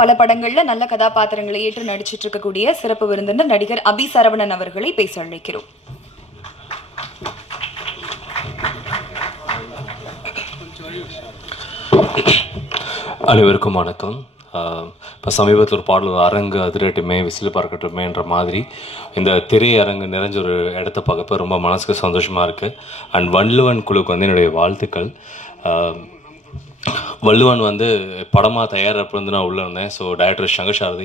பல படங்கள்ல நல்ல கதாபாத்திரங்களை ஏற்று நடிச்சிட்டு இருக்கக்கூடிய சிறப்பு விருந்தினர் நடிகர் அபி சரவணன் அவர்களை பேச அழைக்கிறோம். அனைவருக்கும் வணக்கம். இப்போ சமீபத்தில் ஒரு பாடல் அரங்கு அதிரட்டுமே விசில் பார்க்கட்டுமேன்ற மாதிரி இந்த திரையரங்கு நிறைஞ்ச ஒரு இடத்த பார்க்கப்ப ரொம்ப மனசுக்கு சந்தோஷமாக இருக்குது. அண்ட் வள்ளுவன் குழுக்கு வந்து என்னுடைய வாழ்த்துக்கள். வள்ளுவன் வந்து படமாக தயாரிப்பு வந்து நான் உள்ளே வந்தேன். ஸோ டைரக்டர் சங்கர் சாரதி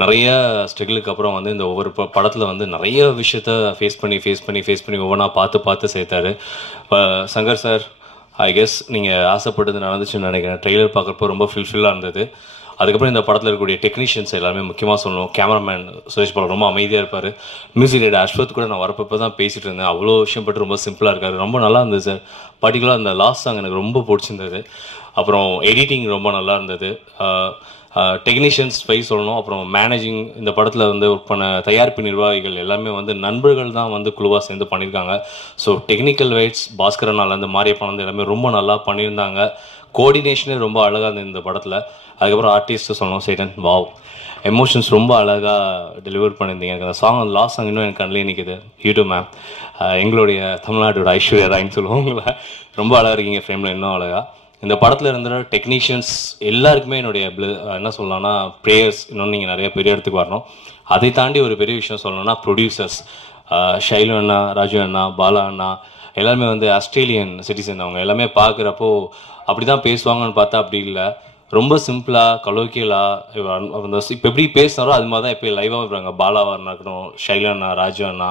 நிறைய ஸ்ட்ரகிளுக்கு அப்புறம் வந்து இந்த ஒவ்வொரு படத்தில் வந்து நிறைய விஷயத்த ஃபேஸ் பண்ணி ஒவ்வொன்றா பார்த்து சேர்த்தாரு. சங்கர் சார், ஐ கெஸ் நீங்கள் ஆசைப்பட்டது நடந்துச்சுன்னு நினைக்கிறேன். ட்ரெய்லர் பார்க்குறப்போ ரொம்ப ஃபுல்ஃபில்லாக இருந்தது. அதுக்கப்புறம் இந்த படத்தில் இருக்கக்கூடிய டெக்னீஷியன்ஸ் எல்லாமே முக்கியமாக சொல்லணும். கேமராமேன் சுரேஷ் பாலு ரொம்ப அமைதியாக இருப்பார். மியூசிக் ரைடர் அஸ்வத் கூட நான் வரப்போ தான் பேசிகிட்டு இருந்தேன். அவ்வளோ விஷயம் பட்டு ரொம்ப சிம்பிளாக இருக்கார். ரொம்ப நல்லா இருந்தது சார். பர்டிகுலராக அந்த லாஸ்ட் சாங் எனக்கு ரொம்ப பிடிச்சிருந்தது. அப்புறம் எடிட்டிங் ரொம்ப நல்லா இருந்தது. டெக்னீஷியன்ஸ் சொல்லணும். அப்புறம் மேனேஜிங், இந்த படத்தில் வந்து ஒர்க் பண்ண தயாரிப்பு நிர்வாகிகள் எல்லாமே வந்து நண்பர்கள் தான் வந்து குழுவாக சேர்ந்து பண்ணியிருக்காங்க. ஸோ டெக்னிக்கல் வைட்ஸ் பாஸ்கரனாலேருந்து மாரியப்பன் வந்து எல்லாமே ரொம்ப நல்லா பண்ணியிருந்தாங்க. கோஆர்டினேஷனே ரொம்ப அழகாக இருந்தது இந்த படத்தில். அதுக்கப்புறம் ஆர்டிஸ்ட்டு சொல்லணும், சேடன் வாவ், எமோஷன்ஸ் ரொம்ப அழகாக டெலிவர் பண்ணியிருந்தீங்க. எனக்கு அந்த சாங், அந்த லாஸ்ட் சாங் இன்னும் எனக்கு கண்ணிலே நிற்குது. யூடியூப் மேம், எங்களுடைய தமிழ்நாட்டோட ஐஸ்வர்யா ராய்ன்னு சொல்லுவாங்கள, ரொம்ப அழகாக இருக்கீங்க ஃப்ரேமில், இன்னும் அழகாக. இந்த படத்தில் இருந்த டெக்னீஷியன்ஸ் எல்லாருக்குமே என்னுடைய என்ன சொல்லலாம்னா ப்ரேயர்ஸ். இன்னொன்று நீங்கள் நிறைய பெரிய இடத்துக்கு வரணும். அதை தாண்டி ஒரு பெரிய விஷயம் சொல்லணும்னா ப்ரொடியூசர்ஸ் ஷைலு அண்ணா, ராஜு அண்ணா, பாலா அண்ணா எல்லாருமே வந்து ஆஸ்திரேலியன் சிட்டிசன். அவங்க எல்லாமே பார்க்குறப்போ அப்படி தான் பேசுவாங்கன்னு பார்த்தா அப்படி இல்லை. ரொம்ப சிம்பிளாக கலோக்கியலாக அந்த இப்போ எப்படி பேசினாரோ அது மாதிரி தான் இப்போ லைவாக இருப்பாங்க. பாலாவாக இருக்கட்டும், ஷைலு அண்ணா, ராஜு அண்ணா,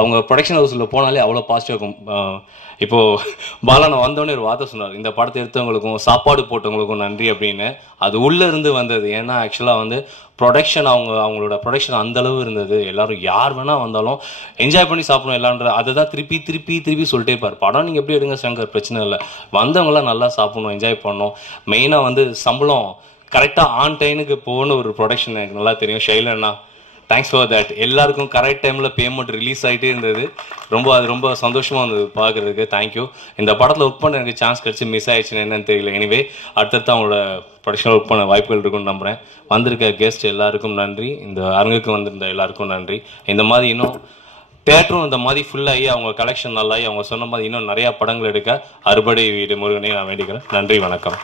அவங்க ப்ரொடக்ஷன் ஹவுஸில் போனாலே அவ்வளோ பாசிட்டிவாக இருக்கும். இப்போது பாலாண்ணா வந்தோடனே ஒரு வார்த்தை சொன்னார், இந்த படத்தை எடுத்தவங்களுக்கும் சாப்பாடு போட்டவங்களுக்கும் நன்றி அப்படின்னு. அது உள்ளே இருந்து வந்தது. ஏன்னா ஆக்சுவலாக வந்து ப்ரொடக்ஷன், அவங்களோட ப்ரொடக்ஷன் அந்தளவு இருந்தது. எல்லோரும் யார் வேணால் வந்தாலும் என்ஜாய் பண்ணி சாப்பிடணும் எல்லான்ற அதை தான் திருப்பி சொல்லிட்டே இருப்பார். படம் நீங்கள் எப்படி எடுங்க சங்கர், பிரச்சனை இல்லை, வந்தவங்களாம் நல்லா சாப்பிடணும், என்ஜாய் பண்ணணும். மெயினாக வந்து சம்பளம் கரெக்டாக ஆன் டைமுக்கு போகணும். ஒரு ப்ரொடக்ஷன் எனக்கு நல்லா தெரியும். ஷைலண்ணா, தேங்க்ஸ் ஃபார் தட். எல்லாருக்கும் கரெக்ட் டைமில் பேமெண்ட் ரிலீஸ் ஆகிட்டே இருந்தது. அது ரொம்ப சந்தோஷமாக இருந்தது பார்க்குறதுக்கு. தேங்க்யூ. இந்த படத்தில் ஒர்க் பண்ண எனக்கு சான்ஸ் கிடச்சி மிஸ் ஆயிடுச்சுன்னு என்னன்னு தெரியல. எனிவே அடுத்தடுத்து அவங்களோட ப்ரொடக்ஷனில் ஒர்க் பண்ண வாய்ப்புகள் இருக்குன்னு நம்புகிறேன். வந்திருக்க கெஸ்ட் எல்லாருக்கும் நன்றி. இந்த அரங்குக்கு வந்திருந்த எல்லாருக்கும் நன்றி. இந்த மாதிரி இன்னும் தேட்டரும் இந்த மாதிரி ஃபுல்லாகி அவங்க கலெக்ஷன் நல்லாகி அவங்க சொன்ன மாதிரி இன்னும் நிறையா படங்கள் எடுக்க அறுபடை வீடு முருகனை நான் வேண்டிக்கிறேன். நன்றி, வணக்கம்.